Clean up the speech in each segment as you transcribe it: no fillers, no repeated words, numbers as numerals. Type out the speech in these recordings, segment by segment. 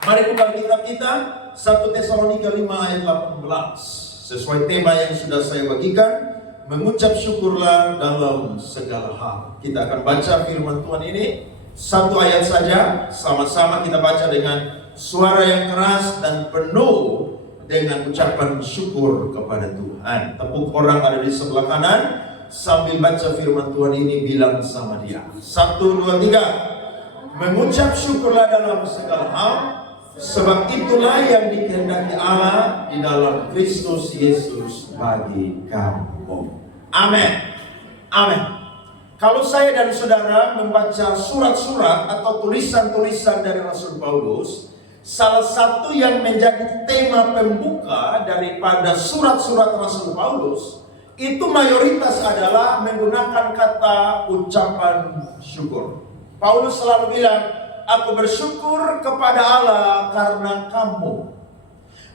Mari buka kitab kita 1 Tesalonika 5 ayat 18. Sesuai tema yang sudah saya bagikan, mengucap syukurlah dalam segala hal. Kita akan baca firman Tuhan ini satu ayat saja, sama-sama kita baca dengan suara yang keras dan penuh dengan ucapan syukur kepada Tuhan. Tepuk orang ada di sebelah kanan sambil baca firman Tuhan ini, bilang sama dia. 1, 2, 3. Mengucap syukurlah dalam segala hal, sebab itulah yang dikehendaki Allah di dalam Kristus Yesus bagi kamu. Amin. Amin. Kalau saya dan saudara membaca surat-surat atau tulisan-tulisan dari Rasul Paulus, salah satu yang menjadi tema pembuka daripada surat-surat Rasul Paulus itu mayoritas adalah menggunakan kata ucapan syukur. Paulus selalu bilang, aku bersyukur kepada Allah karena kamu.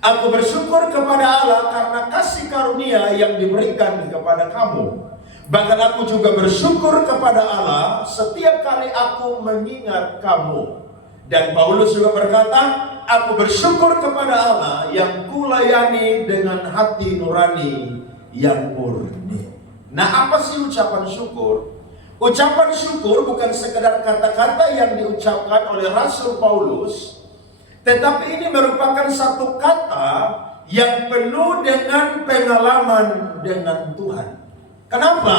Aku bersyukur kepada Allah karena kasih karunia yang diberikan kepada kamu. Bahkan aku juga bersyukur kepada Allah setiap kali aku mengingat kamu. Dan Paulus juga berkata, aku bersyukur kepada Allah yang kulayani dengan hati nurani yang murni. Nah, apa sih ucapan syukur? Ucapan syukur bukan sekedar kata-kata yang diucapkan oleh Rasul Paulus, tetapi ini merupakan satu kata yang penuh dengan pengalaman dengan Tuhan. Kenapa?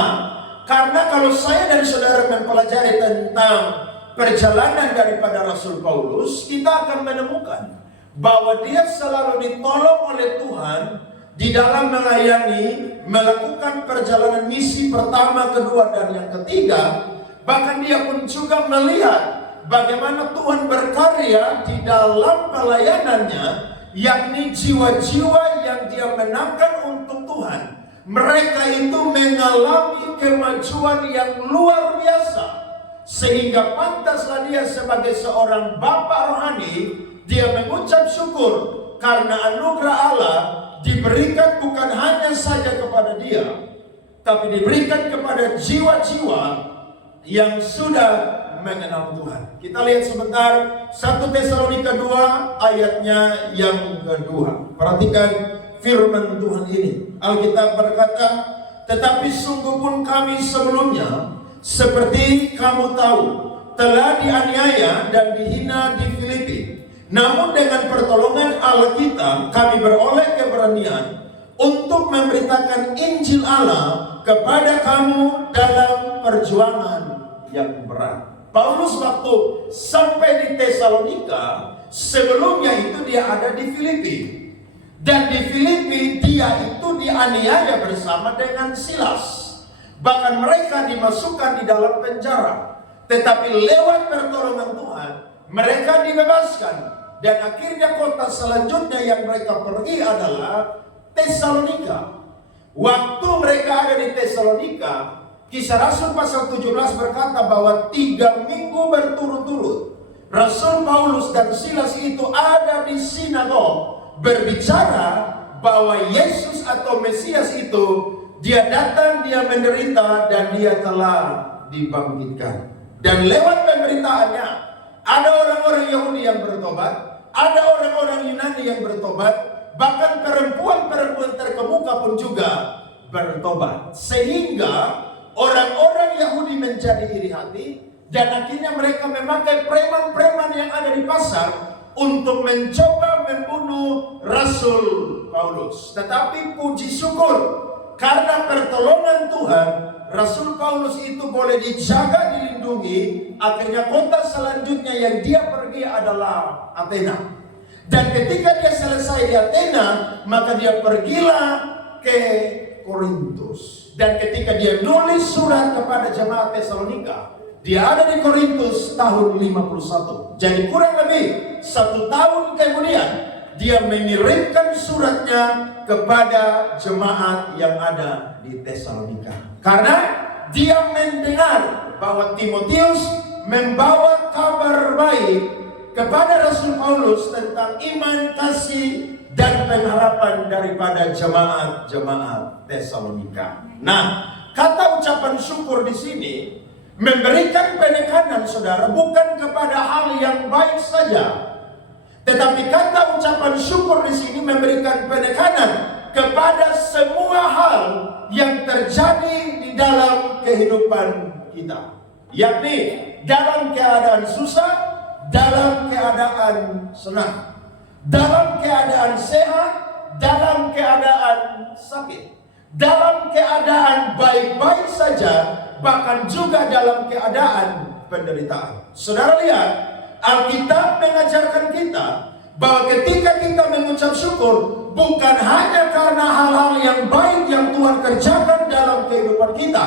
Karena kalau saya dan saudara mempelajari tentang perjalanan daripada Rasul Paulus, kita akan menemukan bahwa dia selalu ditolong oleh Tuhan di dalam melayani, melakukan perjalanan misi pertama, kedua, dan yang ketiga. Bahkan dia pun juga melihat bagaimana Tuhan berkarya di dalam pelayanannya, yakni jiwa-jiwa yang dia menangkan untuk Tuhan. Mereka itu mengalami kemajuan yang luar biasa, sehingga pantaslah dia sebagai seorang bapa rohani, dia mengucap syukur karena anugerah Allah diberikan bukan hanya saja kepada dia, tapi diberikan kepada jiwa-jiwa yang sudah mengenal Tuhan. Kita lihat sebentar 1 Tesalonika 2 ayatnya yang kedua. Perhatikan firman Tuhan ini. Alkitab berkata, tetapi sungguh pun kami sebelumnya, seperti kamu tahu, telah dianiaya dan dihina di Filipi. Namun dengan pertolongan Allah kita, kami beroleh keberanian untuk memberitakan Injil Allah kepada kamu dalam perjuangan yang berat. Paulus waktu sampai di Tesalonika, sebelumnya itu dia ada di Filipi. Dan di Filipi dia itu dianiaya bersama dengan Silas. Bahkan mereka dimasukkan di dalam penjara. Tetapi lewat pertolongan Tuhan, mereka dibebaskan. Dan akhirnya kota selanjutnya yang mereka pergi adalah Tesalonika. Waktu mereka ada di Tesalonika, Kisah Rasul pasal 17 berkata bahwa 3 minggu berturut-turut Rasul Paulus dan Silas itu ada di sinagog, berbicara bahwa Yesus atau Mesias itu, dia datang, dia menderita, dan dia telah dibangkitkan. Dan lewat pemberitaannya, ada orang-orang Yahudi yang bertobat, ada orang-orang Yunani yang bertobat, bahkan perempuan-perempuan terkemuka pun juga bertobat. Sehingga orang-orang Yahudi menjadi iri hati, dan akhirnya mereka memakai preman-preman yang ada di pasar untuk mencoba membunuh Rasul Paulus. Tetapi puji syukur, karena pertolongan Tuhan, Rasul Paulus itu boleh dijaga, dilindungi. Akhirnya kota selanjutnya yang dia pergi adalah Athena. Dan ketika dia selesai di Athena, maka dia pergilah ke Korintus. Dan ketika dia nulis surat kepada jemaat Tesalonika, dia ada di Korintus tahun 51. Jadi kurang lebih 1 tahun kemudian, dia mengirimkan suratnya kepada jemaat yang ada di Tesalonika. Karena dia mendengar bahwa Timotius membawa kabar baik kepada Rasul Paulus tentang iman, kasih, dan pengharapan daripada jemaat-jemaat Tesalonika. Nah, kata ucapan syukur di sini memberikan penekanan, saudara, bukan kepada hal yang baik saja, Tetapi kata ucapan syukur di sini memberikan penekanan kepada semua hal yang terjadi di dalam kehidupan kita, yakni dalam keadaan susah, dalam keadaan senang, dalam keadaan sehat, dalam keadaan sakit, dalam keadaan baik-baik saja, bahkan juga dalam keadaan penderitaan. Saudara lihat, Alkitab mengajarkan kita bahwa ketika kita mengucap syukur, bukan hanya karena hal-hal yang baik yang Tuhan kerjakan dalam kehidupan kita,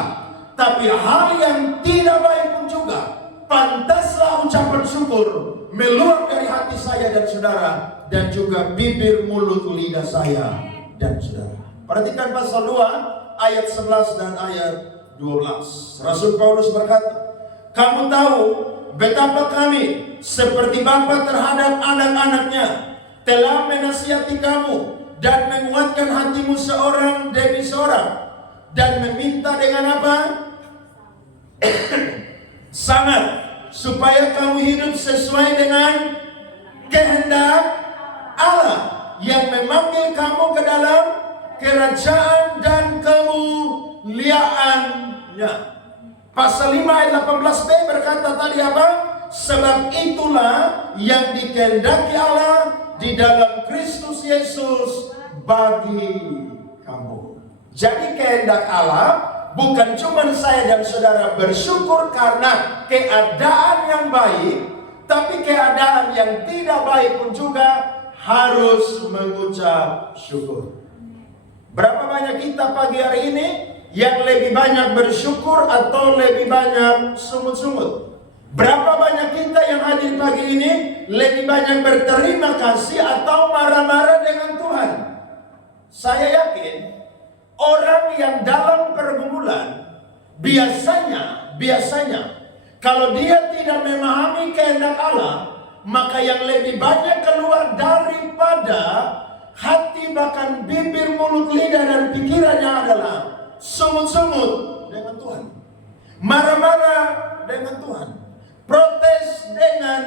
tapi hal yang tidak baik pun juga pantaslah ucapan syukur meluap dari hati saya dan saudara, dan juga bibir, mulut, lidah saya dan saudara. Perhatikan pasal 2 ayat 11 dan ayat 12. Rasul Paulus berkata, kamu tahu betapa kami seperti bapa terhadap anak-anaknya telah menasihati kamu dan menguatkan hatimu seorang demi seorang, dan meminta dengan apa? Sangat, supaya kamu hidup sesuai dengan kehendak Allah yang memanggil kamu ke dalam kerajaan dan kemuliaannya. Pasal 5 ayat 18b berkata tadi apa? Sebab itulah yang dikehendaki Allah di dalam Kristus Yesus bagi kamu. Jadi kehendak Allah bukan cuma saya dan saudara bersyukur karena keadaan yang baik, tapi keadaan yang tidak baik pun juga harus mengucap syukur. Berapa banyak kita pagi hari ini yang lebih banyak bersyukur atau lebih banyak sungut-sungut? Berapa banyak kita yang hadir pagi ini lebih banyak berterima kasih atau marah-marah dengan Tuhan? Saya yakin orang yang dalam pergumulan biasanya kalau dia tidak memahami kehendak Allah, maka yang lebih banyak keluar daripada hati, bahkan bibir, mulut, lidah dan pikirannya adalah sungut-sungut dengan Tuhan, marah-marah dengan Tuhan, protes dengan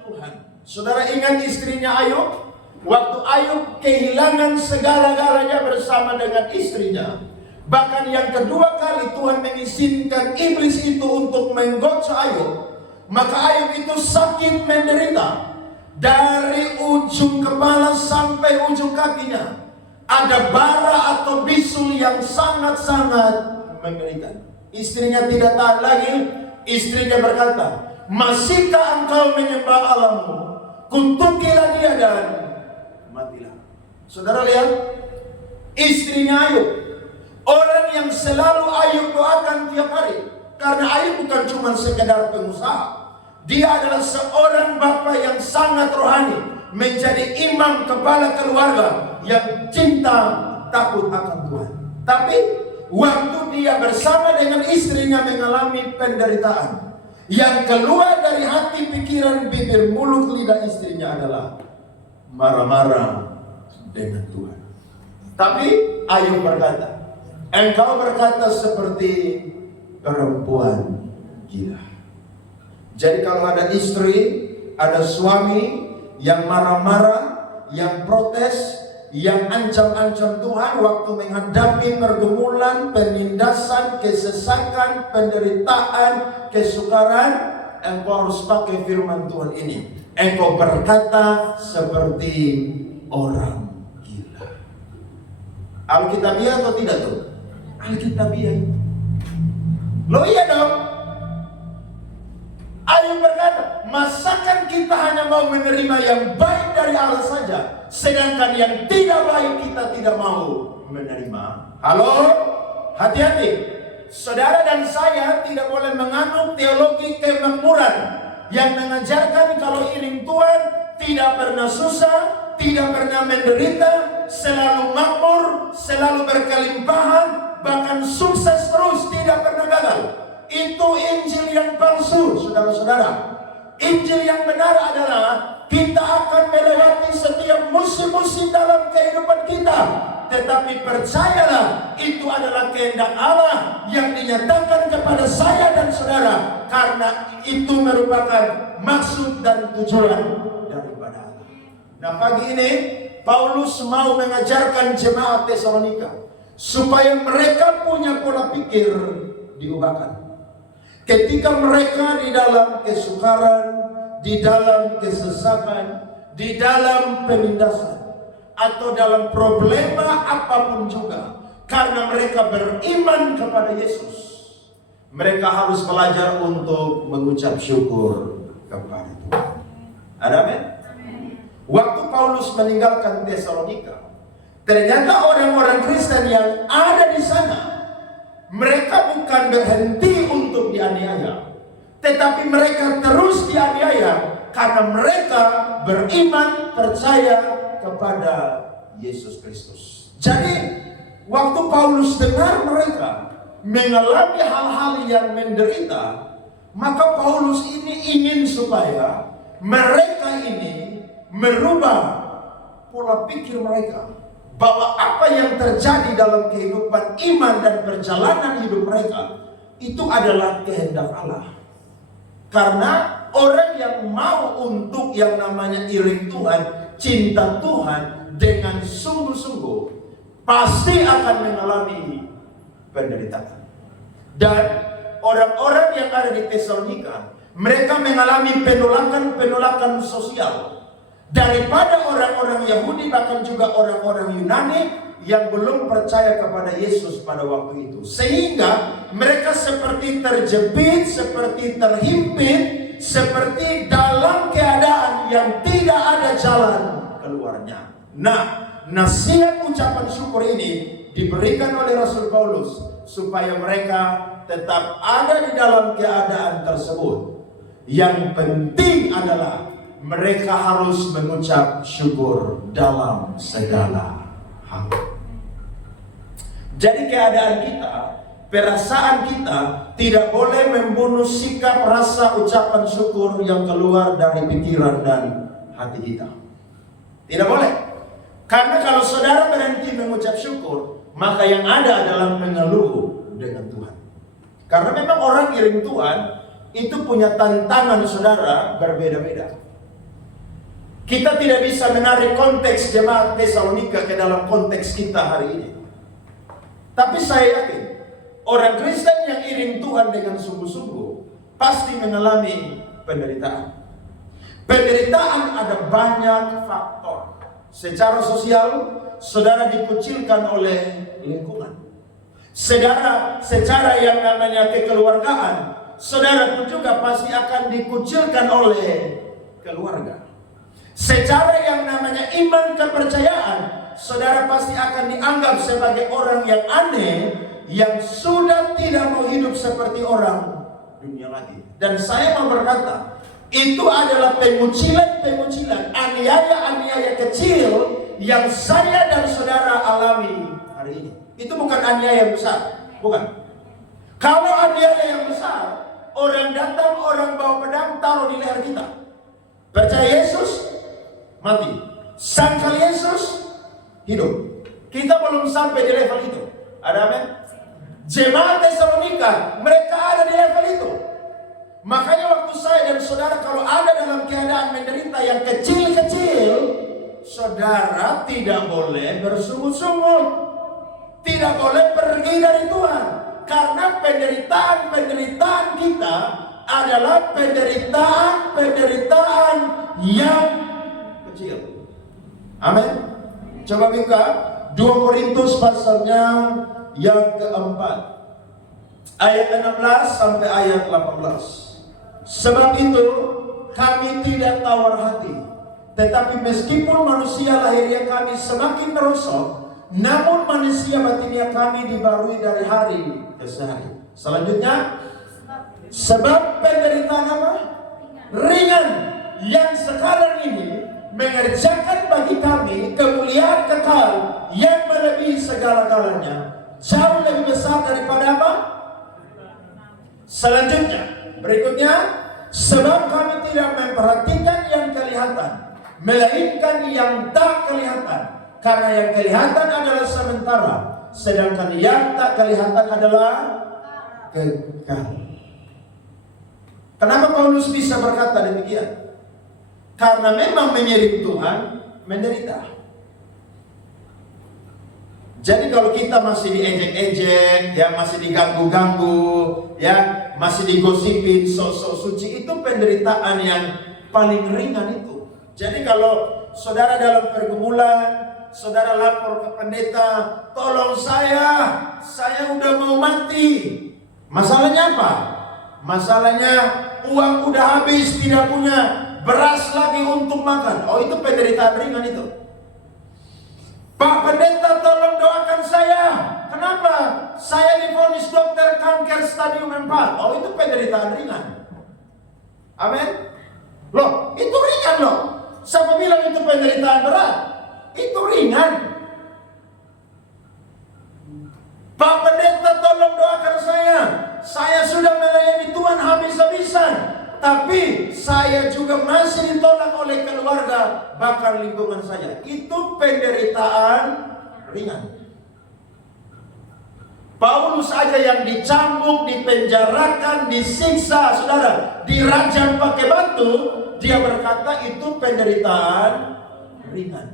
Tuhan. Saudara ingat istrinya Ayub? Waktu Ayub kehilangan segala-galanya bersama dengan istrinya, bahkan yang kedua kali Tuhan mengizinkan iblis itu untuk menggoda Ayub, maka Ayub itu sakit menderita. Dari ujung kepala sampai ujung kakinya ada bara atau bisul yang sangat-sangat mengerikan. Istrinya tidak tahan lagi. Istrinya berkata, masihkah engkau menyembah Allahmu? Kutukilah dia dan matilah. Saudara lihat, istrinya Ayub, orang yang selalu Ayub doakan tiap hari. Karena Ayub bukan cuma sekedar pengusaha, dia adalah seorang bapa yang sangat rohani, menjadi imam kepala keluarga yang cinta takut akan Tuhan. Tapi waktu dia bersama dengan istrinya mengalami penderitaan, yang keluar dari hati, pikiran, bibir, mulut, lidah istrinya adalah marah-marah dengan Tuhan. Tapi Ayub berkata, engkau berkata seperti perempuan gila. Jadi kalau ada istri, ada suami yang marah-marah, yang protes, yang ancam-ancam Tuhan waktu menghadapi pergumulan, penindasan, kesesakan, penderitaan, kesukaran, engkau harus pakai firman Tuhan ini. Engkau berkata seperti orang gila. Alkitabiah atau tidak tuh? Alkitabiah. Loh iya dong. Ayub berkata, masakan kita hanya mau menerima yang baik dari Allah saja, sedangkan yang tidak baik kita tidak mau menerima? Halo? Hati-hati. Saudara dan saya tidak boleh menganut teologi kemakmuran yang mengajarkan kalau iring Tuhan tidak pernah susah, tidak pernah menderita, selalu makmur, selalu berkelimpahan, bahkan sukses terus, tidak pernah gagal. Itu Injil yang palsu, saudara-saudara. Injil yang benar adalah kita akan melewati setiap musim-musim dalam kehidupan kita, tetapi percayalah itu adalah kehendak Allah yang dinyatakan kepada saya dan saudara, karena itu merupakan maksud dan tujuan daripada Allah. Nah, pagi ini Paulus mau mengajarkan jemaat Tesalonika supaya mereka punya pola pikir diubahkan. Ketika mereka di dalam kesukaran, di dalam kesesakan, di dalam penindasan, atau dalam problema apapun juga, karena mereka beriman kepada Yesus, mereka harus belajar untuk mengucap syukur kepada Tuhan. Ada amin? Waktu Paulus meninggalkan Tesalonika, ternyata orang-orang Kristen yang ada di sana, mereka bukan berhenti untuk dianiaya, tetapi mereka terus dianiaya karena mereka beriman, percaya kepada Yesus Kristus. Jadi, waktu Paulus dengar mereka mengalami hal-hal yang menderita, maka Paulus ini ingin supaya mereka ini merubah pola pikir mereka, bahwa apa yang terjadi dalam kehidupan iman dan perjalanan hidup mereka itu adalah kehendak Allah. Karena orang yang mau untuk yang namanya iring Tuhan, cinta Tuhan dengan sungguh-sungguh, pasti akan mengalami penderitaan. Dan orang-orang yang ada di Tesalonika, mereka mengalami penolakan sosial daripada orang-orang Yahudi, bahkan juga orang-orang Yunani yang belum percaya kepada Yesus pada waktu itu. Sehingga mereka seperti terjepit, seperti terhimpit, seperti dalam keadaan yang tidak ada jalan keluarnya. Nah, nasihat ucapan syukur ini diberikan oleh Rasul Paulus supaya mereka tetap ada di dalam keadaan tersebut. Yang penting adalah mereka harus mengucap syukur dalam segala hal. Jadi keadaan kita, perasaan kita tidak boleh membunuh sikap rasa ucapan syukur yang keluar dari pikiran dan hati kita. Tidak boleh. Karena kalau saudara berhenti mengucap syukur, maka yang ada adalah mengeluh dengan Tuhan. Karena memang orang iring Tuhan itu punya tantangan saudara berbeda-beda. Kita tidak bisa menarik konteks jemaat Tesalonika ke dalam konteks kita hari ini. Tapi saya yakin orang Kristen yang iring Tuhan dengan sungguh-sungguh pasti mengalami penderitaan. Penderitaan ada banyak faktor. Secara sosial, saudara dikucilkan oleh lingkungan. Secara yang namanya kekeluargaan, saudara pun juga pasti akan dikucilkan oleh keluarga. Secara yang namanya iman kepercayaan, saudara pasti akan dianggap sebagai orang yang aneh, yang sudah tidak mau hidup seperti orang dunia lagi. Dan saya mau berkata, itu adalah pengucilan, aniaya kecil yang saya dan saudara alami hari ini. Itu bukan aniaya yang besar, bukan. Kalau aniaya yang besar, orang datang, orang bawa pedang, taruh di leher kita. Percaya Yesus, mati. Sangkal Yesus, hidup. Kita belum sampai di level itu. Ada amin? Jemaat Tesalonika, mereka ada di level itu. Makanya waktu saya dan saudara kalau ada dalam keadaan menderita yang kecil-kecil, saudara tidak boleh bersungut-sungut. Tidak boleh pergi dari Tuhan. Karena penderitaan kita adalah penderitaan yang kecil. Amin. Coba buka 2 Korintus pasalnya yang keempat, ayat 16 sampai ayat 18. Sebab itu kami tidak tawar hati, tetapi meskipun manusia lahiriah kami semakin merosot, namun manusia batinnya kami dibarui dari hari ke hari. Selanjutnya, sebab penderitaan apa? Ringan yang sekarang ini mengerjakan bagi kami kemuliaan kekal yang melebihi segala-galanya, jauh lebih besar daripada apa? Selanjutnya, berikutnya, sebab kami tidak memperhatikan yang kelihatan, melainkan yang tak kelihatan. Karena yang kelihatan adalah sementara, sedangkan yang tak kelihatan adalah kekal. Kenapa Paulus bisa berkata demikian? Karena memang menyiring Tuhan menderita. Jadi kalau kita masih diejek-ejek, ya masih diganggu-ganggu, ya masih digosipin sok-sok suci, itu penderitaan yang paling ringan itu. Jadi kalau saudara dalam pergumulan, saudara lapor ke pendeta, tolong saya udah mau mati. Masalahnya apa? Masalahnya uang udah habis, tidak punya beras lagi untuk makan. Oh, itu penderitaan ringan itu. Pak pendeta, tolong doakan saya. Kenapa? Saya divonis dokter kanker stadium 4. Oh, itu penderitaan ringan. Amin. Loh, itu ringan loh. Siapa bilang itu penderitaan berat? Itu ringan. Pak pendeta, tolong doakan saya. Saya sudah melayani Tuhan habis-habisan, tapi saya juga masih ditolak oleh keluarga, bahkan lingkungan saya. Itu penderitaan ringan. Paulus aja yang dicambuk, dipenjarakan, disiksa, saudara, dirajam pakai batu, dia berkata itu penderitaan ringan.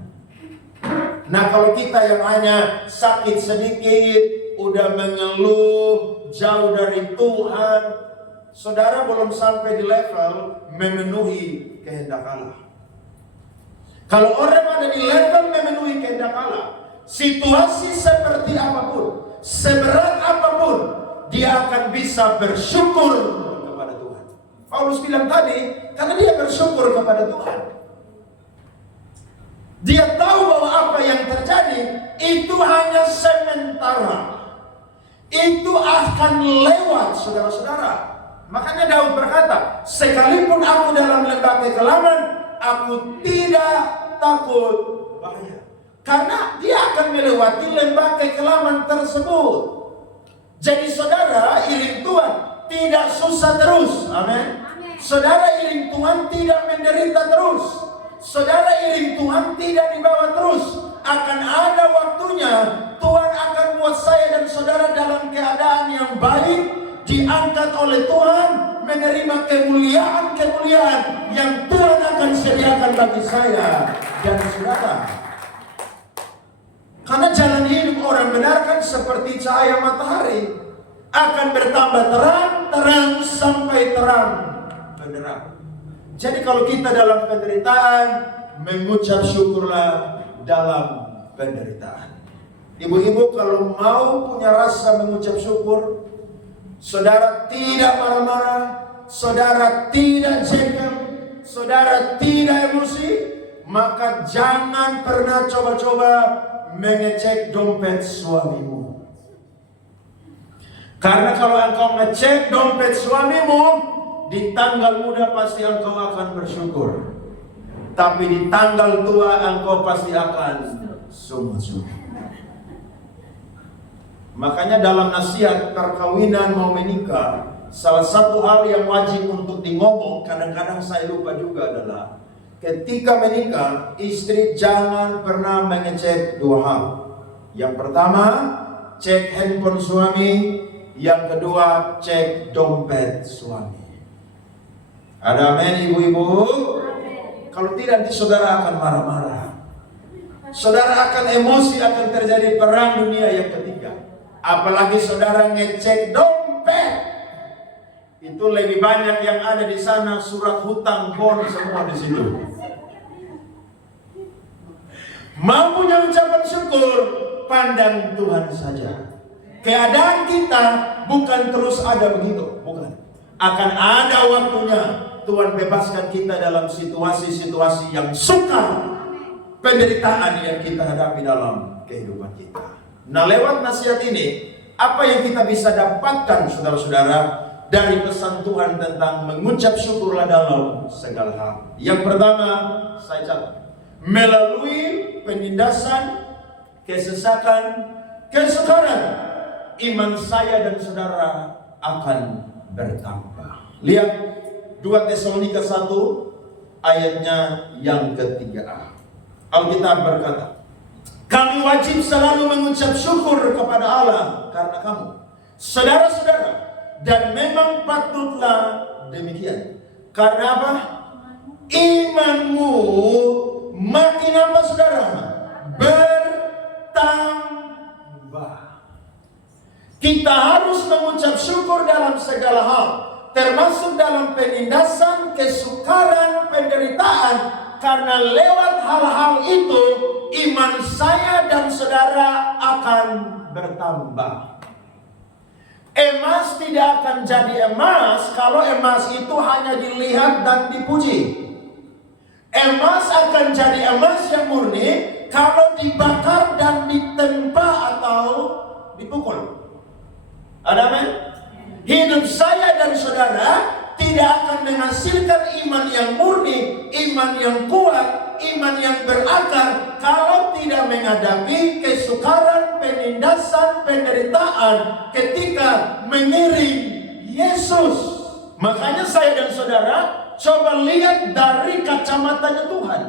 Nah, kalau kita yang hanya sakit sedikit, udah mengeluh, jauh dari Tuhan, saudara belum sampai di level memenuhi kehendak Allah. Kalau orang ada di level memenuhi kehendak Allah, situasi seperti apapun, seberat apapun, dia akan bisa bersyukur kepada Tuhan. Paulus bilang tadi, karena dia bersyukur kepada Tuhan. Dia tahu bahwa apa yang terjadi itu hanya sementara. Itu akan lewat, saudara-saudara. Makanya Daud berkata, sekalipun aku dalam lembah kekelaman, aku tidak takut bahaya. Karena dia akan melewati lembah kekelaman tersebut. Jadi saudara, iring Tuhan tidak susah terus. Amin. Saudara, iring Tuhan tidak menderita terus. Saudara, iring Tuhan tidak dibawa terus. Akan ada waktunya Tuhan akan buat saya dan saudara dalam keadaan yang baik, diangkat oleh Tuhan, menerima kemuliaan-kemuliaan yang Tuhan akan sediakan bagi saya dan saudara. Karena jalan hidup orang benar kan seperti cahaya matahari, akan bertambah terang sampai terang benderang. Jadi kalau kita dalam penderitaan, mengucap syukurlah dalam penderitaan. Ibu-ibu kalau mau punya rasa mengucap syukur, saudara tidak marah-marah, saudara tidak jengkel, saudara tidak emosi, maka jangan pernah coba-coba mengecek dompet suamimu. Karena kalau engkau ngecek dompet suamimu, di tanggal muda pasti engkau akan bersyukur, tapi di tanggal tua engkau pasti akan sungguh-sungguh. Makanya dalam nasihat perkawinan mau menikah, salah satu hal yang wajib untuk ngomong, kadang-kadang saya lupa juga adalah ketika menikah, istri jangan pernah mengecek dua hal. Yang pertama, cek handphone suami. Yang kedua, cek dompet suami. Ada amin, ibu-ibu? Kalau tidak, nanti saudara akan marah-marah. Saudara akan emosi, akan terjadi perang dunia yang ketiga. Apalagi saudara ngecek dompet. Itu lebih banyak yang ada di sana, surat hutang, bon, semua di situ. Mau punya ucapan syukur, pandang Tuhan saja. Keadaan kita bukan terus ada begitu, bukan. Akan ada waktunya Tuhan bebaskan kita dalam situasi-situasi yang sukar, penderitaan yang kita hadapi dalam kehidupan kita. Nah, lewat nasihat ini, apa yang kita bisa dapatkan, saudara-saudara, dari pesan Tuhan tentang mengucap syukurlah dalam segala hal. Yang pertama, saya catat, melalui penindasan, kesesakan, kesukaran, iman saya dan saudara akan bertambah. Lihat 2 Tesalonika 1 ayatnya yang ketiga. Alkitab berkata, kami wajib selalu mengucap syukur kepada Allah karena kamu, saudara-saudara, dan memang patutlah demikian. Karena apa? Imanmu makin apa saudara? Bertambah. Kita harus mengucap syukur dalam segala hal, termasuk dalam penindasan, kesukaran, penderitaan, karena lewat hal-hal itu iman saya dan saudara akan bertambah. Emas tidak akan jadi emas kalau emas itu hanya dilihat dan dipuji. Emas akan jadi emas yang murni kalau dibakar dan ditempa atau dipukul. Ada amin? Hidup saya dan saudara tidak akan menghasilkan iman yang murni, iman yang kuat, iman yang berakar kalau tidak menghadapi kesukaran, penindasan, penderitaan ketika mengiring Yesus. Makanya saya dan saudara coba lihat dari kacamatanya Tuhan.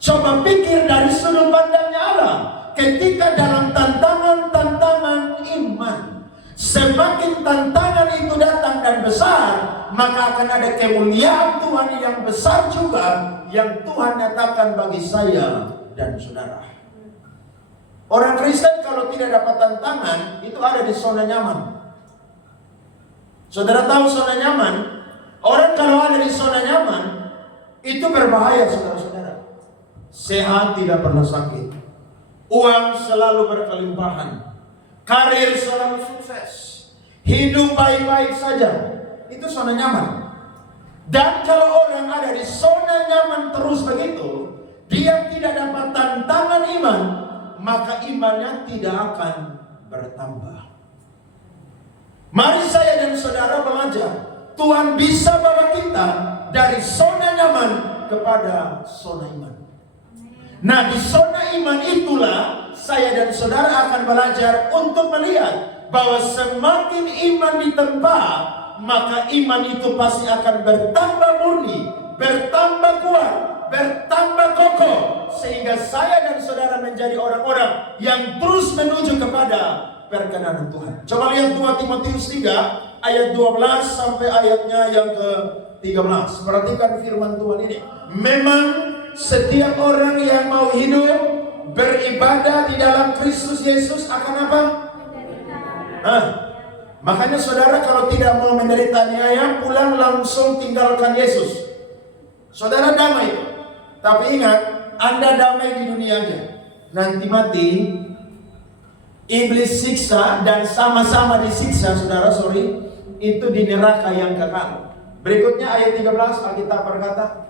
Coba pikir dari sudut pandangnya Allah. Ketika dalam tantangan-tantangan iman, semakin tantangan itu datang dan besar, maka akan ada kemuliaan Tuhan yang besar juga yang Tuhan nyatakan bagi saya dan saudara. Orang Kristen kalau tidak dapat tantangan itu ada di zona nyaman. Saudara tahu zona nyaman? Orang kalau ada di zona nyaman itu berbahaya, saudara-saudara. Sehat tidak pernah sakit, uang selalu berkelimpahan, karir selalu sukses, hidup baik-baik saja. Itu zona nyaman. Dan kalau orang ada di zona nyaman terus begitu, dia tidak dapat tantangan iman, maka imannya tidak akan bertambah. Mari saya dan saudara belajar. Tuhan bisa bawa kita dari zona nyaman kepada zona iman. Nah, di zona iman itulah saya dan saudara akan belajar untuk melihat bahwa semakin iman ditempa, maka iman itu pasti akan bertambah murni, bertambah kuat, bertambah kokoh, sehingga saya dan saudara menjadi orang-orang yang terus menuju kepada perkenanan Tuhan. Coba lihat 2 Timotius 3 ayat 12 sampai ayatnya yang ke-13. Perhatikan firman Tuhan ini. Memang setiap orang yang mau hidup beribadah di dalam Kristus Yesus akan apa? Makanya saudara kalau tidak mau menderita aniaya, pulang langsung tinggalkan Yesus. Saudara damai. Tapi ingat, Anda damai di dunianya. Nanti mati, iblis siksa dan sama-sama disiksa, saudara, itu di neraka yang kekal. Berikutnya ayat 13 Alkitab berkata,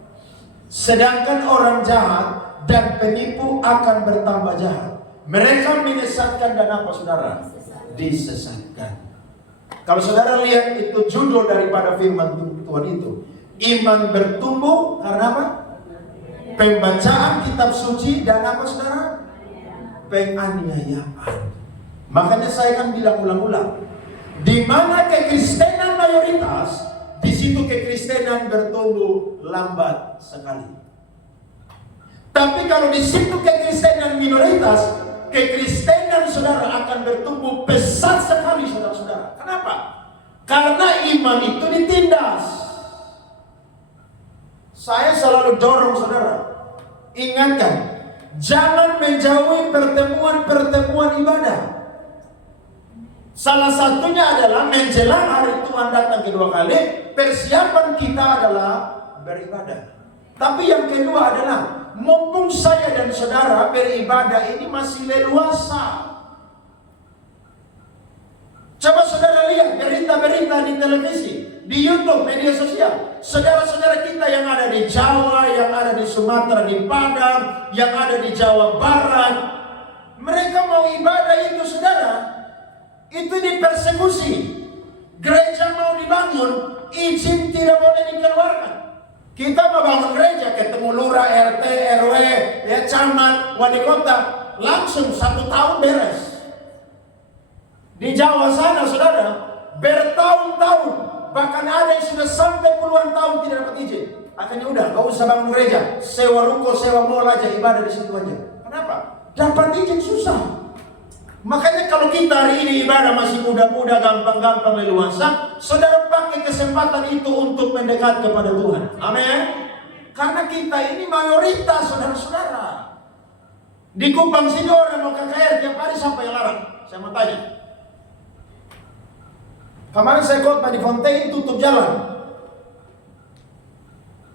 sedangkan orang jahat dan penipu akan bertambah jahat. Mereka menyesatkan dan apa, saudara? Disesatkan. Kalau saudara lihat itu judul daripada firman Tuhan itu, iman bertumbuh karena apa? Pembacaan kitab suci dan apa, saudara? Penganiayaan. Makanya saya kan bilang ulang-ulang, di mana kekristenan mayoritas, di situ kekristenan bertumbuh lambat sekali. Tapi kalau di situ kekristenan minoritas, kekristenan saudara akan bertumbuh pesat sekali, saudara-saudara. Kenapa? Karena iman itu ditindas. Saya selalu dorong saudara, ingatkan, jangan menjauhi pertemuan-pertemuan ibadah. Salah satunya adalah menjelang hari Tuhan datang kedua kali, persiapan kita adalah beribadah. Tapi yang kedua adalah, mumpung saya dan saudara beribadah ini masih leluasa. Coba saudara lihat berita-berita di televisi, di YouTube, media sosial. Saudara-saudara kita yang ada di Jawa, yang ada di Sumatera, di Padang, yang ada di Jawa Barat, mereka mau ibadah itu, saudara, itu dipersekusi. Gereja mau dibangun, izin tidak boleh dikeluarkan. Kita mau bangun gereja, ketemu lurah, RT, RW, ya camat, wali kota, langsung 1 tahun beres. Di Jawa sana, saudara, bertahun-tahun, bahkan ada yang sudah sampai puluhan tahun tidak dapat izin. Akhirnya udah, gak usah bangun gereja, sewa ruko, sewa mall aja, ibadah di situ aja. Kenapa? Dapat izin susah. Makanya kalau kita hari ini ibadah masih muda-muda, gampang-gampang, leluasa, saudara pakai kesempatan itu untuk mendekat kepada Tuhan. Amin. Karena kita ini mayoritas, saudara-saudara. Di Kupang sini orang mau KKR tiap hari sampai larang. Saya mau tanya. Kemarin saya khotbah di Fontaine, tutup jalan.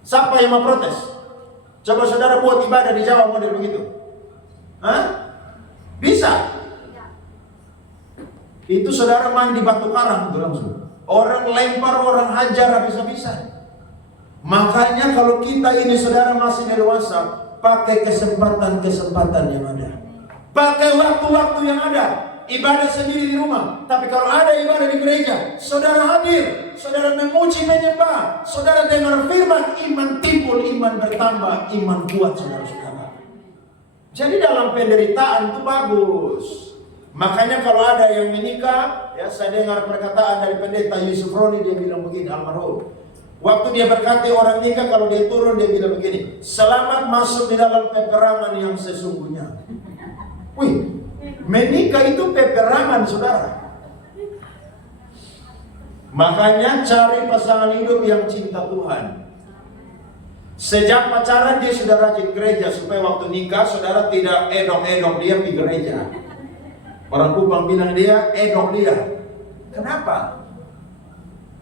Siapa yang mau protes? Coba saudara buat ibadah di Jawa model begitu. Hah? Bisa? Itu saudara mandi batu karang itu langsung. Orang lempar, orang hajar habis-habisan. Makanya kalau kita ini saudara masih dewasa, pakai kesempatan-kesempatan yang ada. Pakai waktu-waktu yang ada. Ibadah sendiri di rumah. Tapi kalau ada ibadah di gereja, saudara hadir, saudara memuji, menyembah, saudara dengar firman, iman timbul, iman bertambah, iman kuat saudara-saudara. Jadi dalam penderitaan itu bagus. Makanya kalau ada yang menikah, ya saya dengar perkataan dari pendeta Yusuf Roni, dia bilang begini, almarhum. Waktu dia berkati orang nikah, kalau dia turun dia bilang begini, selamat masuk di dalam peperangan yang sesungguhnya. Wih, menikah itu peperangan saudara. Makanya cari pasangan hidup yang cinta Tuhan. Sejak pacaran dia sudah rajin gereja, supaya waktu nikah saudara tidak edok-edok dia di gereja. Orang Kupang bilang dia edok dia. Kenapa?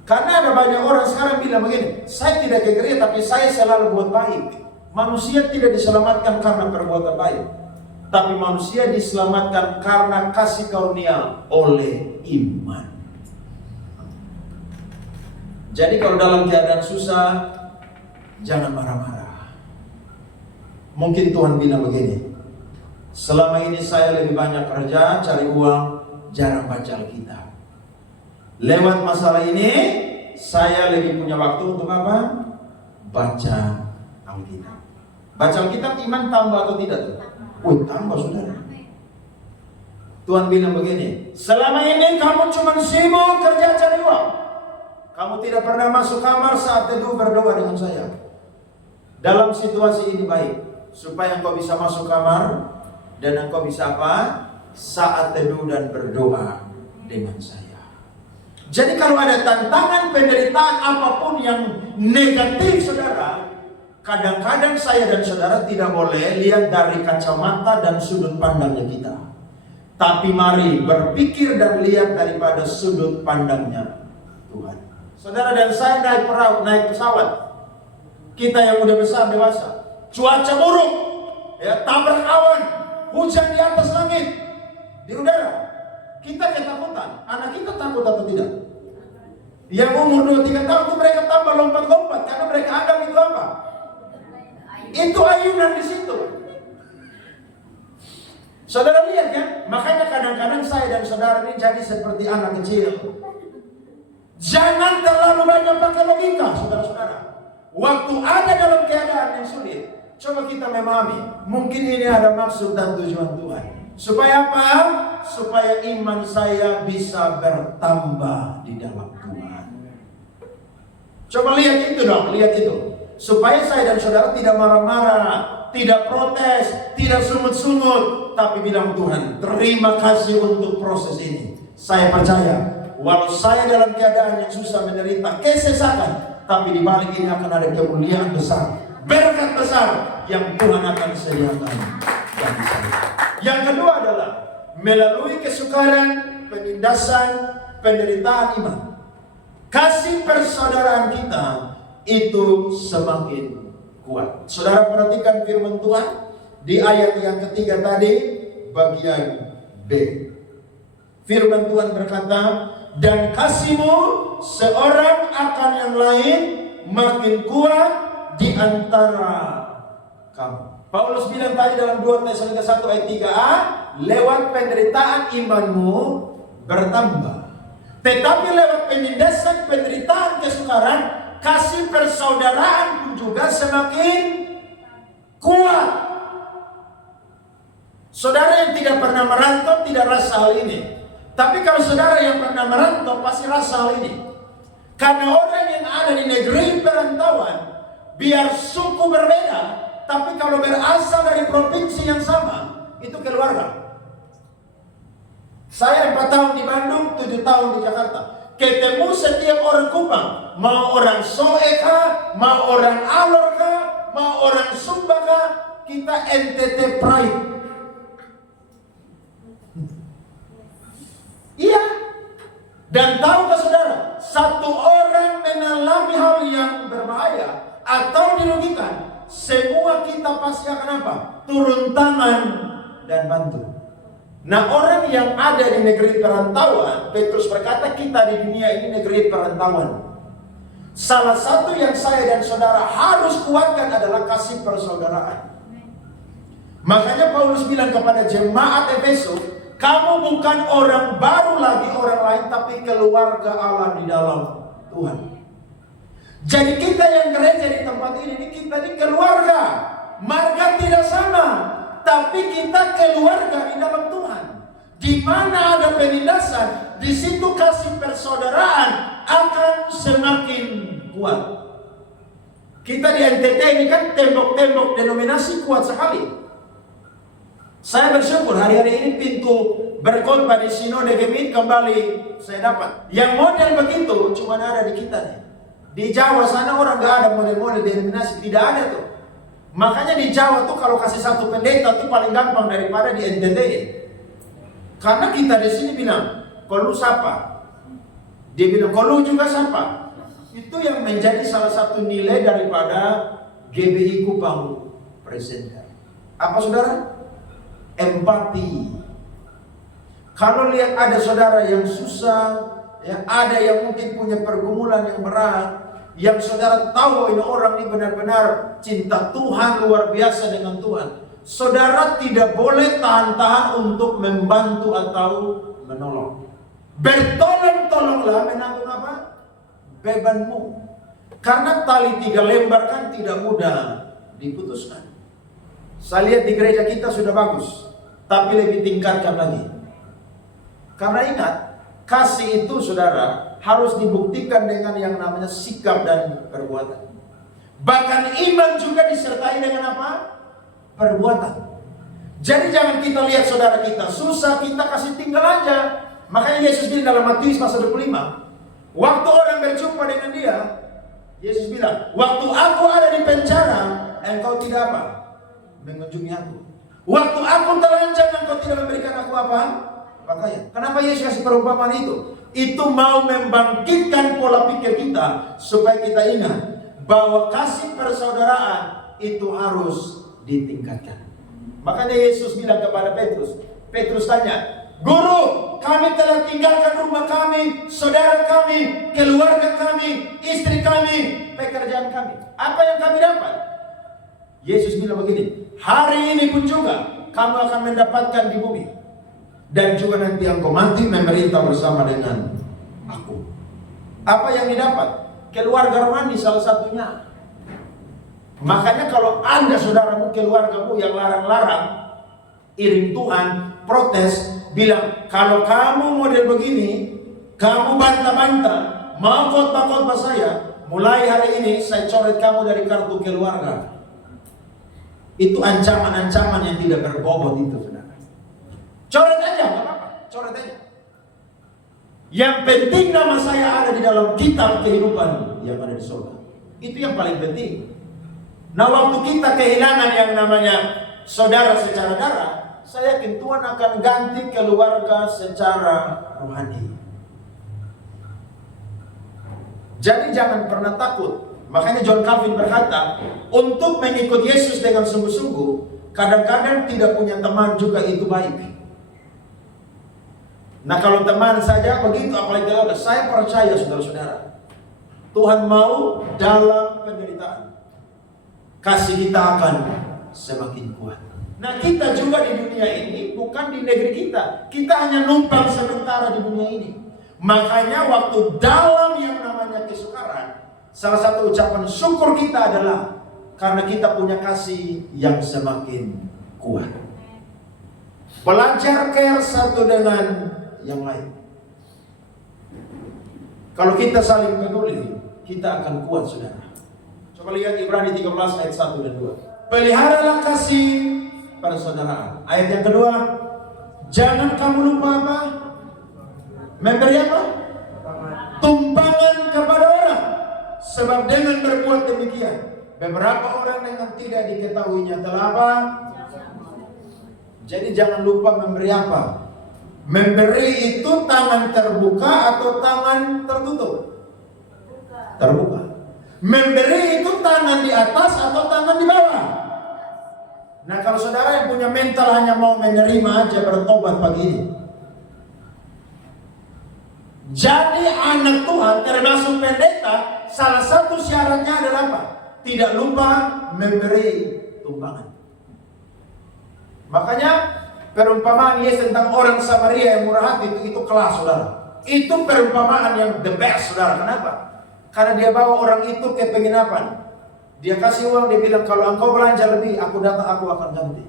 Karena ada banyak orang sekarang bilang begini, saya tidak ke gereja tapi saya selalu buat baik. Manusia tidak diselamatkan karena perbuatan baik, tapi manusia diselamatkan karena kasih karunia oleh iman. Jadi kalau dalam keadaan susah, jangan marah-marah. Mungkin Tuhan bilang begini, selama ini saya lebih banyak kerja, cari uang, jarang baca Alkitab. Lewat masalah ini, saya lebih punya waktu untuk apa? Baca Alkitab. Baca Alkitab iman tambah atau tidak? Oh, tambah saudara. Tuhan bilang begini, selama ini kamu cuma sibuk kerja cari uang. Kamu tidak pernah masuk kamar saat teduh berdoa dengan saya. Dalam situasi ini baik, supaya engkau bisa masuk kamar dan engkau bisa apa? Saat teduh dan berdoa dengan saya. Jadi kalau ada tantangan, penderitaan apapun yang negatif saudara, kadang-kadang saya dan saudara tidak boleh lihat dari kacamata dan sudut pandangnya kita. Tapi mari berpikir dan lihat daripada sudut pandangnya Tuhan. Saudara dan saya naik perahu, naik pesawat. Kita yang udah besar, dewasa. Cuaca buruk, ya, tabrak awan, hujan di atas langit, di udara. Kita ketakutan. Anak kita takut atau tidak? Yang umur 2-3 tahun itu mereka tambah lompat-lompat karena mereka anggap itu apa? Itu ayunan di situ. Saudara lihat kan? Makanya kadang-kadang saya dan saudara ini jadi seperti anak kecil. Jangan terlalu banyak pakai logika, saudara-saudara. Waktu ada dalam keadaan yang sulit, coba kita memahami. Mungkin ini ada maksud dan tujuan Tuhan. Supaya apa? Supaya iman saya bisa bertambah di dalam Tuhan. Coba lihat itu dong, lihat itu. Supaya saya dan saudara tidak marah-marah, tidak protes, tidak sungut-sungut, tapi bilang Tuhan, terima kasih untuk proses ini. Saya percaya, walau saya dalam keadaan yang susah, menderita, kesesakan, tapi di balik ini akan ada kemuliaan besar, berkat besar yang Tuhan akan sediakan bagi saya. Yang kedua adalah melalui kesukaran, penindasan, penderitaan iman, kasih persaudaraan kita itu semakin kuat. Saudara perhatikan firman Tuhan di ayat yang ketiga tadi, bagian B. Firman Tuhan berkata, dan kasihmu seorang akan yang lain makin kuat di antara kamu. Paulus bilang tadi dalam 2 Tesalonika 1 ayat 3a, lewat penderitaan imanmu bertambah. Tetapi lewat penindasan, penderitaan, kesukaran, kasih persaudaraan pun juga semakin kuat. Saudara yang tidak pernah merantau tidak rasa hal ini. Tapi kalau saudara yang pernah merantau pasti rasa hal ini. Karena orang yang ada di negeri perantauan, biar suku berbeda, tapi kalau berasal dari provinsi yang sama, itu keluarga. Saya 4 tahun di Bandung, 7 tahun di Jakarta. Ketemu setiap orang Kupang, mau orang Soe kah, mau orang Alor kah, mau orang Sumba kah, kita NTT Pride. Iya. Dan tahukah saudara, satu orang mengalami hal yang berbahaya atau dirugikan, semua kita pasti akan apa? Turun tangan dan bantu. Nah, orang yang ada di negeri perantauan, Petrus berkata kita di dunia ini negeri perantauan. Salah satu yang saya dan saudara harus kuatkan adalah kasih persaudaraan. Makanya Paulus bilang kepada jemaat Efesus, kamu bukan orang baru lagi orang lain, tapi keluarga Allah di dalam Tuhan. Jadi kita yang gereja di tempat ini kita ini keluarga. Marga tidak sama, tapi kita keluarga di dalam Tuhan. Di mana ada penindasan, di situ kasih persaudaraan akan semakin kuat. Kita di NTT ini kan tembok-tembok denominasi kuat sekali. Saya bersyukur hari-hari ini pintu berkhotbah di Sinode Gemit kembali saya dapat. Yang model begitu cuma ada di kita nih. Di Jawa sana orang gak ada model-model denominasi, tidak ada tuh. Makanya di Jawa tuh kalau kasih satu pendeta tuh paling gampang daripada di NTT. Karena kita di sini bilang, kalau lu siapa? Dia bilang, kalau lu juga siapa? Itu yang menjadi salah satu nilai daripada GBI Kupang Presenter. Apa saudara? Empati. Kalau lihat ada saudara yang susah, ya, ada yang mungkin punya pergumulan yang berat, yang saudara tahu ini orang ini benar-benar cinta Tuhan luar biasa dengan Tuhan, saudara tidak boleh tahan-tahan untuk membantu atau menolong. Bertolong-tolonglah menanggung apa? Bebanmu. Karena tali 3 lembar kan tidak mudah diputuskan. Saya lihat di gereja kita sudah bagus, tapi lebih tingkatkan lagi. Karena ingat, kasih itu saudara harus dibuktikan dengan yang namanya sikap dan perbuatan. Bahkan iman juga disertai dengan apa? Perbuatan. Jadi jangan kita lihat saudara kita susah, kita kasih tinggal aja. Makanya Yesus bilang dalam Matius pasal 25, waktu orang berjumpa dengan dia, Yesus bilang, waktu aku ada di penjara, engkau tidak apa? Mengunjungi aku. Waktu aku telanjang, engkau tidak memberikan aku apa? Pakaian. Kenapa Yesus kasih perumpamaan itu? Itu mau membangkitkan pola pikir kita supaya kita ingat bahwa kasih persaudaraan itu harus ditingkatkan. Makanya Yesus bilang kepada Petrus, Petrus tanya, Guru, kami telah tinggalkan rumah kami, saudara kami, keluarga kami, istri kami, pekerjaan kami. Apa yang kami dapat? Yesus bilang begini, hari ini pun juga kamu akan mendapatkan di bumi. Dan juga nanti engkau mati memerintah bersama dengan aku. Apa yang didapat? Keluarga rohani salah satunya. Makanya kalau Anda saudaramu, keluargamu yang larang-larang, iring Tuhan, protes, bilang, kalau kamu model begini, kamu bantah-bantah, mau khotbah-khotbah saya, mulai hari ini saya coret kamu dari kartu keluarga. Itu ancaman-ancaman yang tidak berbobot itu, saudara. Coret aja, nggak apa-apa, coret aja. Yang penting nama saya ada di dalam kitab kehidupan yang ada di surga. Itu yang paling penting. Nah, waktu kita kehilangan yang namanya saudara secara darah, saya yakin Tuhan akan ganti keluarga secara rohani. Jadi jangan pernah takut. Makanya John Calvin berkata, untuk mengikut Yesus dengan sungguh-sungguh, kadang-kadang tidak punya teman juga itu baik. Nah, kalau teman saja begitu, apalagi kalau saya percaya saudara-saudara, Tuhan mau dalam penderitaan, kasih kita akan semakin kuat. Nah, kita juga di dunia ini bukan di negeri kita. Kita hanya numpang sementara di dunia ini. Makanya waktu dalam yang namanya kesukaran, salah satu ucapan syukur kita adalah karena kita punya kasih yang semakin kuat. Belajar care satu dengan yang lain. Kalau kita saling peduli, kita akan kuat, saudara. Coba lihat Ibrani 13 ayat 1 dan 2. Peliharalah kasih persaudaraan. Ayat yang kedua, jangan kamu lupa apa? Memberi apa? Tumpangan kepada orang. Sebab dengan berbuat demikian, Beberapa orang dengan tidak diketahuinya telah apa? Jadi jangan lupa memberi apa? Memberi itu tangan terbuka atau tangan tertutup? Terbuka. Memberi itu tangan di atas atau tangan di bawah? Nah, kalau saudara yang punya mental hanya mau menerima aja, bertobat pagi ini. Jadi anak Tuhan termasuk pendeta, salah satu syaratnya adalah apa? Tidak lupa memberi tumpangan. Makanya perumpamaan Yesus tentang orang Samaria yang murah hati itu kelas, saudara. Itu perumpamaan yang the best, saudara. Kenapa? Karena dia bawa orang itu ke penginapan. Dia kasih uang, dia bilang kalau engkau belanja lebih, aku datang, aku akan ganti.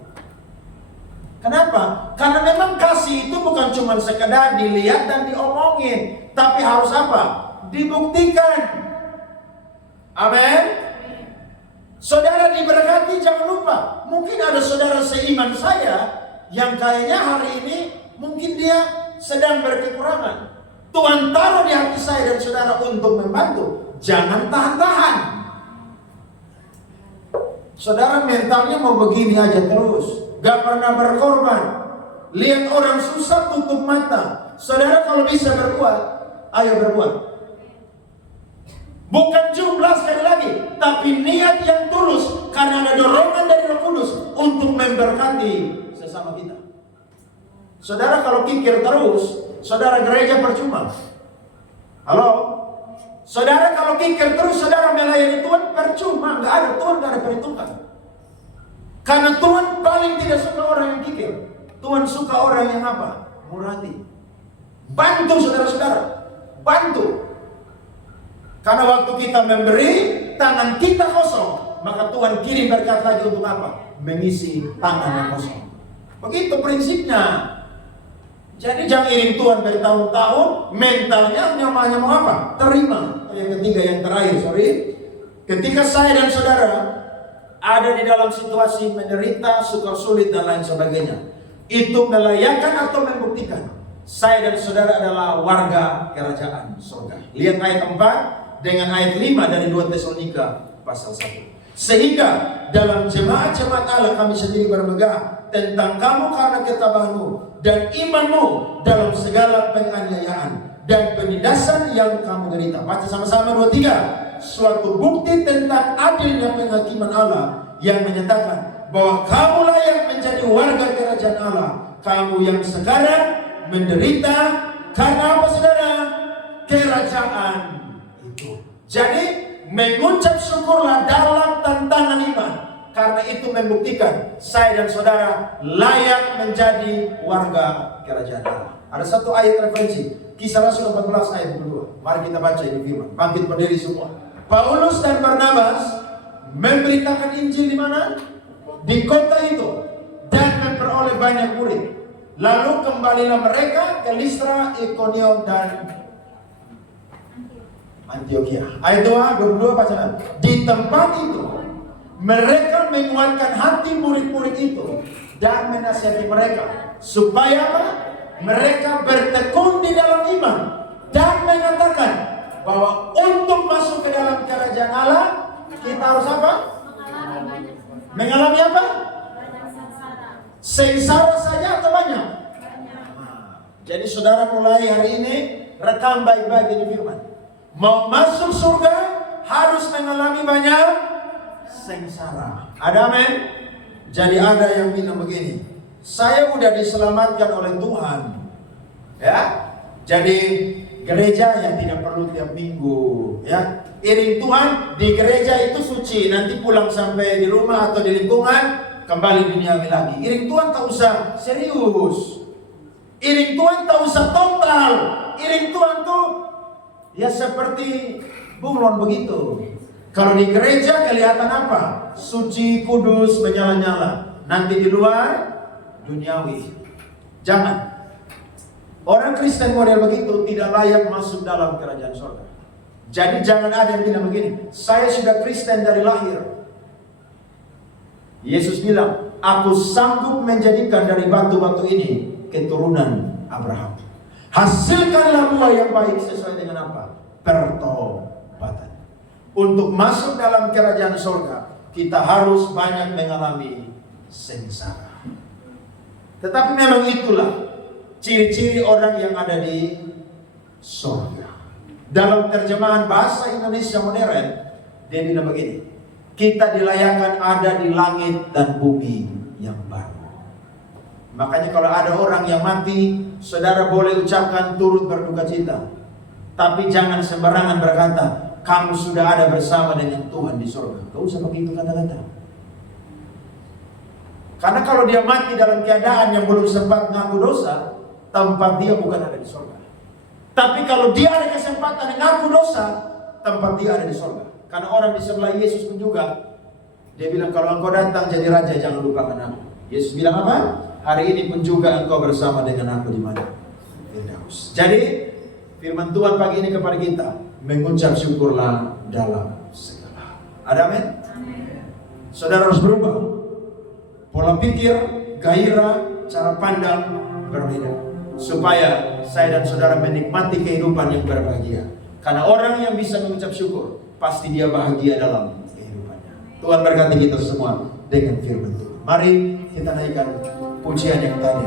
Kenapa? Karena memang kasih itu bukan cuma sekedar dilihat dan diomongin, tapi harus apa? Dibuktikan. Amin. Saudara diberkati, jangan lupa. Mungkin ada saudara seiman saya yang kayaknya hari ini mungkin dia sedang berkekurangan. Tuhan taruh di hati saya dan saudara untuk membantu. Jangan tahan-tahan. Saudara mentalnya mau begini aja terus, gak pernah berkorban. Lihat orang susah tutup mata. Saudara kalau bisa berbuat, ayo berbuat. Bukan jumlah sekali lagi, tapi niat yang tulus, karena ada dorongan dari Roh Kudus untuk memberkati sesama kita. Saudara kalau kikir terus, saudara gereja percuma. Halo? Saudara kalau kikir terus, saudara melayani Tuhan percuma. Nggak ada Tuhan, nggak ada perhitungan. Karena Tuhan paling tidak suka orang yang kikir. Tuhan suka orang yang apa? Murah hati. Bantu saudara-saudara, bantu. Karena waktu kita memberi, tangan kita kosong, maka Tuhan kirim berkat lagi untuk apa? Mengisi tangan yang kosong. Begitu prinsipnya. Jadi jangan iring Tuhan bertahun-tahun, mentalnya hanya mau apa? Terima. Yang ketiga, yang terakhir, ketika saya dan saudara ada di dalam situasi menderita, suka sulit dan lain sebagainya, itu melayakan atau membuktikan saya dan saudara adalah warga kerajaan surga. Lihat ayat 4 dengan ayat 5 dari 2 Tesalonika pasal 1. Sehingga dalam jemaat-jemaat Allah kami sendiri bermegah tentang kamu karena ketabahanmu dan imanmu dalam segala penganiayaan dan penindasan yang kamu derita. Baca sama-sama 2-3. Suatu bukti tentang adilnya penghakiman Allah yang menyatakan bahwa kamu layak menjadi warga kerajaan Allah. Kamu yang sekarang menderita karena apa, saudara? Kerajaan itu. Jadi mengucap syukurlah dalam tantangan iman, karena itu membuktikan saya dan saudara layak menjadi warga kerajaan Allah. Ada satu ayat referensi, Kisah Rasul 14 ayat 22. Mari kita baca ini firman. Bangkit berdiri semua. Paulus dan Barnabas memberitakan Injil di mana? Di kota itu, dan memperoleh banyak murid. Lalu kembalilah mereka ke Listra, Ikonium dan Antioquia. Ayat 22 bacaan. Di tempat itu mereka menguatkan hati murid-murid itu dan menasihati mereka supaya apa? Mereka bertekun di dalam iman dan mengatakan bahwa untuk masuk ke dalam kerajaan Allah kita harus apa? Mengalami apa? Sengsara saja atau banyak? Jadi saudara mulai hari ini rekam baik-baik ini firman. Mau masuk surga harus mengalami banyak sengsara. Ada amin? Jadi ada yang bilang begini, saya udah diselamatkan oleh Tuhan, ya. Jadi gereja yang tidak perlu tiap minggu, ya. Iring Tuhan di gereja itu suci, nanti pulang sampai di rumah atau di lingkungan kembali duniawi lagi. Iring Tuhan tak usah serius. Iring Tuhan tak usah total. Iring Tuhan tuh ya seperti bunglon begitu. Kalau di gereja kelihatan apa? Suci, kudus, menyala-nyala. Nanti di luar duniawi. Jangan. Orang Kristen model begitu tidak layak masuk dalam kerajaan surga. Jadi jangan ada yang bilang begini, saya sudah Kristen dari lahir. Yesus bilang, aku sanggup menjadikan dari batu-batu ini keturunan Abraham. Hasilkanlah buah yang baik sesuai dengan apa? Pertobatan. Untuk masuk dalam kerajaan surga, kita harus banyak mengalami sengsara. Tetapi memang itulah ciri-ciri orang yang ada di surga. Dalam terjemahan bahasa Indonesia modern, dia bilang begini, kita dilayakkan ada di langit dan bumi yang baru. Makanya kalau ada orang yang mati, saudara boleh ucapkan turut berduka cita. Tapi jangan sembarangan berkata, kamu sudah ada bersama dengan Tuhan di surga. Gak usah pakai itu kata-kata. Karena kalau dia mati dalam keadaan yang belum sempat ngaku dosa, tempat dia bukan ada di surga. Tapi kalau dia ada kesempatan ngaku dosa, tempat dia ada di surga. Karena orang di sebelah Yesus pun juga, dia bilang kalau engkau datang jadi raja, jangan lupakan aku. Yesus bilang apa? Hari ini pun juga engkau bersama dengan aku di mana? Firdaus. Jadi firman Tuhan pagi ini kepada kita, mengucap syukurlah dalam segala hal. Ada amin? Saudara harus berubah. Pola pikir, gairah, cara pandang berbeda. Supaya saya dan saudara menikmati kehidupan yang berbahagia. Karena orang yang bisa mengucap syukur, pasti dia bahagia dalam kehidupannya. Tuhan berkati kita semua dengan firman Tuhan. Mari kita naikkan pujian yang tadi.